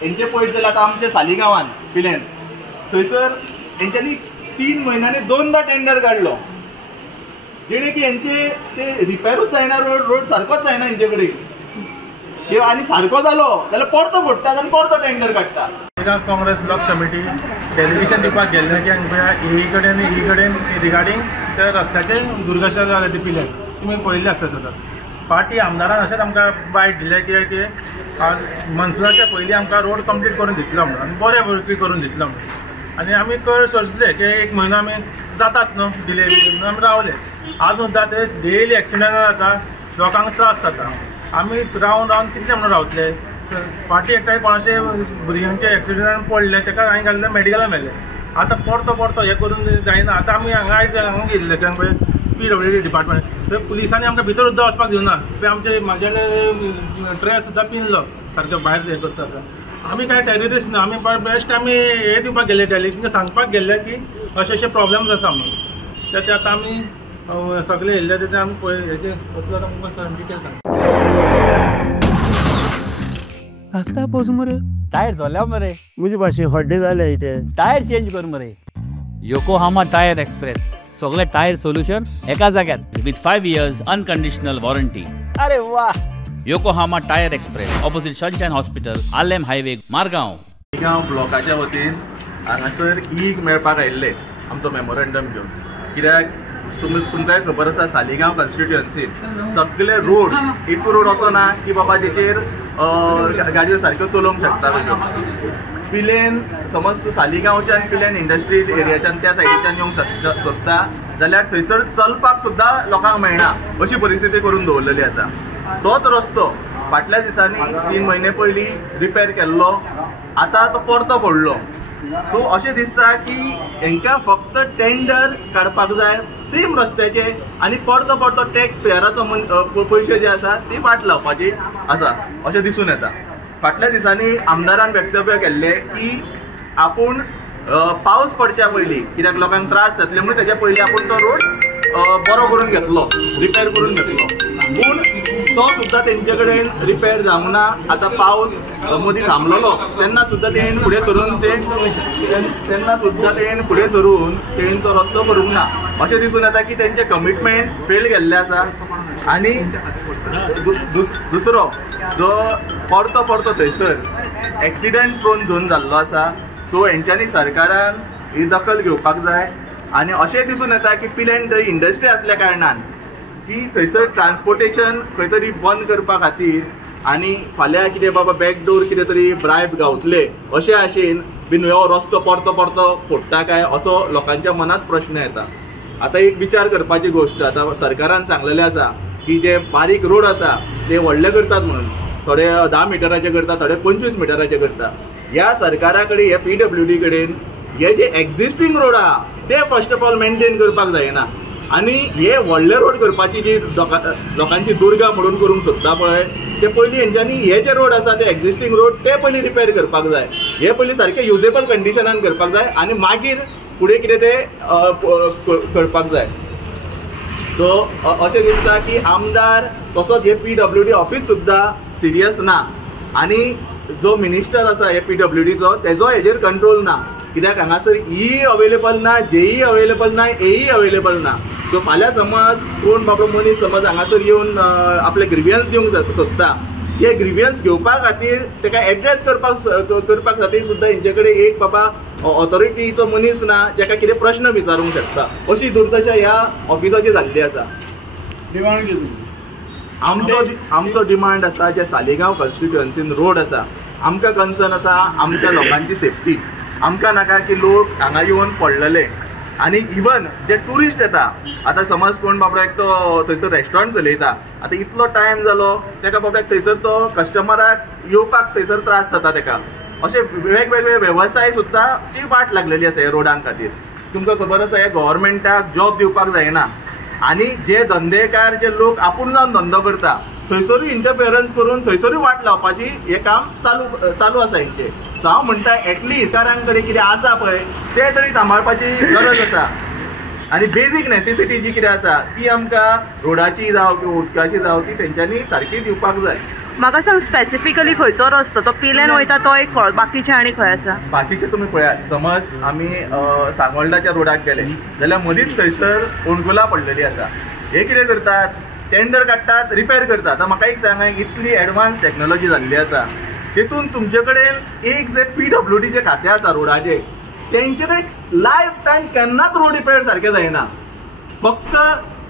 हेंचे पळयत जाल्यार आतां आमच्या सालिगांवान पिलेन थंयसर हेंच्यांनी 3 म्हयन्यांनी 2दा टेंडर काडलो, जेणे की हेंचे ते रिपेरूच जायना, रोड सारकोच जायना हेंचे कडेन। आनी सारको जालो जाल्यार परतो फोडटात आनी परतो टेंडर काडटा। काँग्रेस ब्लॉक कमिटी डेलिगेशन दिवपाक गेल्ले की ही कडेन रिगार्डींग त्या रस्त्याचे दुर्दशा जाल्या ती पिल्यान तुमी पळयल्ले आसता सदां। फाटी आमदारान अशेंच आमकां बायट दिलें की मनसुनाच्या पयलीं आमकां रोड कंप्लीट करून दितलो म्हणून आनी बरे पैकी करून दितलो म्हणून। आनी आमी सोचले की 1 म्हयनो आमी जातात न्हू डिले म्हणून आमी रावले। आज सुद्दां ते डेली एक्सिडंट जाता, लोकांक त्रास जाता। आमी रावन कितले म्हणून रावतले? फाटी एकटाय कोणाचे भुरग्यांचे एक्सिडंटान पडले, ताका हांवें घाल्ले मेडिकलान व्हेले। आतां परतो हे करून जायना। आतां आमी आयज हांगा गेल्ले PWD डिपार्टमेंट, थंय पुलिसांनी आमकां भितर सुद्दां वचपाक दिवना। ते आमचे म्हाजे ड्रेस सुद्दां पिनलो सारकें भायर हें करता। आमी कांय टेररिस्ट ना, आमी बेस्ट आमी हे दिवपाक गेले डेलिगेशन सांगपाक गेल्ले की अशे प्रॉब्लेम्स आसा म्हणून। ते आतां आमी सगळे येयल्ले ते आमी पळय हेजे तुमकां डिटेल सांग आस्ता पोस मरे टायर झाल्या मरे मुझे भाषे हड्डे झाले इथे टायर चेंज कर मरे। योकोहामा टायर एक्सप्रेस सगळे टायर सोल्यूशन एका जाग्यार विथ 5 years अनकंडिशनल वॉरंटी। अरे वाह! Yokohama tyre express opposite sunshine hospital, Alem highway, Margao. Saligao ब्लॉकाच्या वतीन हांगासर ईग मेळपाक आयिल्ले आमचो मेमोरंडम घेवन। कित्याक तुमकां खबर आसा सालिगांव कॉन्स्टिट्युएन्सीन सगळे रोड एक रोड असो ना की बाबा जेचेर गाडयो सारक्यो चलोवंक शकता कश्यो। पिलेन समज तूं सालिगांवच्यान पिलेन इंडस्ट्रियल एरियाच्यान त्या सायडीच्यान येवंक सोदता जाल्यार थंयसर चलपाक सुद्दां लोकांक मेळना अशी परिस्थिती करून दवरलेली आसा। तोच रस्तो फाटल्या दिसांनी 3 म्हयने पयलीं रिपेर केल्लो, आतां तो परतो फोडलो। सो अशें दिसता की हांकां फक्त टेंडर काडपाक जाय सेम रस्त्याचे आनी परतो टॅक्स पेयराचो पयशे जे आसा ती वाट लावपाची आसा अशें दिसून येता। फाटल्या दिसांनी आमदारान वक्तव्य केल्ले की आपूण पावस पडच्या पयलीं, कित्याक लोकांक त्रास जातले म्हणून तेच्या पयलीं आपूण तो रोड बरो करून घेतलो, रिपेर करून घेतलो। पूण तो सुद्दां तेंचे कडेन रिपेर जावंक ना। आतां पावस मदीं थांबलोलो तेन्ना सुद्दां तेणेन फुडें सरून तेणेन तो रस्तो करूंक ना। अशें दिसून येता की तेंचे कमिटमेंट फेल गेल्ले आसा। आनी दुसरो जो परतो थंयसर एक्सिडंट प्रोन झोन जाल्लो आसा, सो हेंच्यांनी सरकारान ही दखल घेवपाक जाय। आनी अशें दिसून येता की पिलेन थंय इंडस्ट्री आसल्या कारणान की थंयसर ट्रान्सपोर्टेशन खंय तरी बंद करपा खातीर आनी फाल्यां कितें बाबा बॅकडोर कितें तरी ब्रायब गावतले अशे आशेन बीन हो रस्तो परतो फोडटा काय असो लोकांच्या मनात प्रश्न येता। आतां एक विचार करपाची गोष्ट, आतां सरकारान सांगलेलें आसा की जे बारीक रोड आसा ते व्हडले करतात म्हणून, थोडे 10 मिटराचे करता, थोडे 25 मिटराचे करता। ह्या सरकारा कडेन ह्या PWD कडेन हे जे एक्झिस्टींग रोड आहा ते फर्स्ट ऑफ ऑल मेंटेन करपाक जायना। आनी हे व्हडले रोड करपाची जी लोकांची दुर्गा म्हणून करूंक सोदता पळय ते पयलीं हेंच्यांनी हे जे रोड आसा ते एक्झिस्टींग रोड ते पयलीं रिपेर करपाक जाय, हे पयलीं सारके युजेबल कंडिशनान करपाक जाय आनी मागीर फुडें कितें ते करपाक जाय। सो अशें दिसता की आमदार तसोच हे PWD ऑफिस सुद्दां सिरियस ना आनी जो मिनिस्टर आसा हे PWDचो तेजो हेजेर कंट्रोल ना। कित्याक हांगासर ई अवेलेबल ना, JE अवेलेबल ना, AE अवेलेबल ना। सो फाल्यां समज कोण बाबा मनीस समज हांगासर येवन आपले ग्रिवियन्स दिवंक सोदता, हे ग्रिवियन्स घेवपा खातीर ताका एड्रेस करपाक खातीर सुद्दां हेंचे कडेन एक बाबा ऑथॉरिटीचो मनीस ना जाका कितें प्रश्न विचारूंक शकता। अशी दुर्दशा ह्या ऑफिसाची जाल्ली आसा। डिमांड आमचो डिमांड आसा जे सालिगांव कॉन्स्टिट्युएन्सीन रोड आसा, आमकां कन्सर्न आसा आमच्या लोकांची सेफ्टी। आमकां नाका की लोक हांगा येवन पडलेले आनी इवन जे ट्युरिस्ट येता, आतां समज कोण बाबड्याक तो थंयसर रेस्टॉरंट चलयता, आतां इतलो टायम जालो तेका बाबड्याक थंयसर तो कस्टमराक येवपाक थंयसर त्रास जाता तेका। अशे वेगवेगळे वेवसाय सुद्दां ची वाट लागलेली आसा ह्या रोडां खातीर। तुमकां खबर आसा हे गव्हर्मेंटाक जॉब दिवपाक जायना आनी जे धंदेकार जे लोक आपूण जावन धंदो करता थंयसरूय इंटरफियरन्स करून थंयसरूय वाट लावपाची हे काम चालू आसा हेंचे। सो हांव म्हणटा एटलिस्ट सरकारां कडेन कितें आसा पळय ते तरी सांबाळपाची गरज आसा आनी बेजीक नेसेसिटी जी कितें आसा ती आमकां रोडाची जावं किंवा उदकाची जावं ती तेंच्यांनी सारकी दिवपाक जाय। म्हाका सांग स्पेसिफिकली खंयचो रस्तो तो पिल्यान वयता तो एक कळ, बाकीचे आनी खंय आसा? बाकीचे तुम्ही पळयात, समज आमी सांगोळडाच्या रोडाक गेले जाल्यार मदींच थंयसर ओणकुला पडलेली आसा. हे कितें करतात, टेंडर काडटात, रिपेर करतात. आतां म्हाका एक सांगा, इतली एडवान्स टेक्नॉलॉजी जाल्ली आसा, तेतून तुमचे कडेन एक जे PWDचे खातें आसा रोडाचे, तेंचे कडेन लायफ टायम केन्नाच रोड रिपेर सारके जायना. फक्त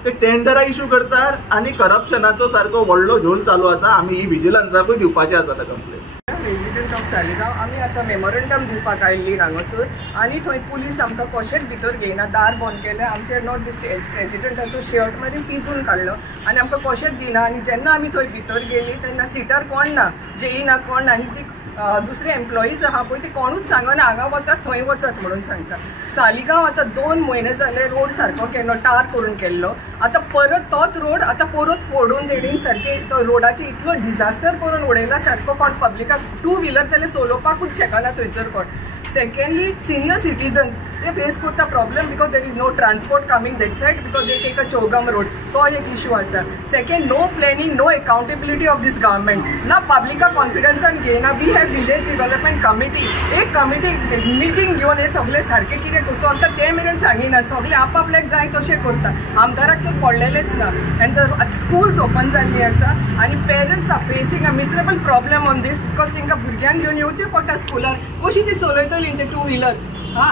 ते टेंडरां इश्यू करतात आनी करप्शनाचो सारको व्हडलो झोल चालू आसा. आमी ही विजिलन्साकूय दिवपाचें आसा ते कंप्लेन. रेजिडेंट ऑफ सालिगांव आमी आतां मेमोरंडम दिवपाक आयिल्ली हांगासर, आनी थंय पुलीस आमकां कशेंच भितर घेयना, दार बंद केलें. आमचे नॉट दिस प्रेजिडेंटाचो शर्ट मागीर पिसून काडलो आनी आमकां कशेंच दिना. आनी जेन्ना आमी थंय भितर गेली तेन्ना सिटार कोण ना, जेई ना कोण ना, आनी ती दुसरे एम्प्लॉईज आहा पळय ते कोणूच सांगना हांगा वचात थंय वचात म्हणून सांगता. सालिगांव आतां 2 म्हयने जाले रोड सारको केल्लो, टार करून केल्लो. आतां परत तोच रोड आतां परत फोडून देडीन सारके तो रोडाचे इतलो डिझास्टर करून उडयला सारको. कोण पब्लिकाक 2 व्हिलर जाल्यार चलोवपाकूच शकना थंयसर कोण. सेकंडली सिनियर सिटीजन्स ते फेस करता problem because there is no transport coming that side because they take a Chaugam road. तो एक इश्यू आसा. Second, no planning, no accountability of this government. ना पब्लिका कॉन्फिडन्सान घेयना. We have village development committee, एक कमिटी मिटींग घेवन हे सगळे सारके कितें चलता ते मेरेन सांगिनात. सगळे आपापल्याक जाय तशें करता. आमदाराक तर पडलेलेच ना. एंड स्कूल्स ओपन जाल्ली आसा आनी parents are facing a miserable problem on these because तांकां भुरग्यांक घेवन येवचें पडटा स्कुलार. कशी ती चलयतली in the 2-wheeler,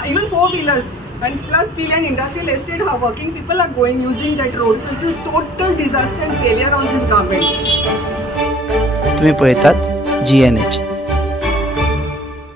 even 4-wheelers, and plus Pillan Industrial Estate, how working people are going using that road. So it's a total disaster and failure on this government. तुम्ही पळयतात GNH.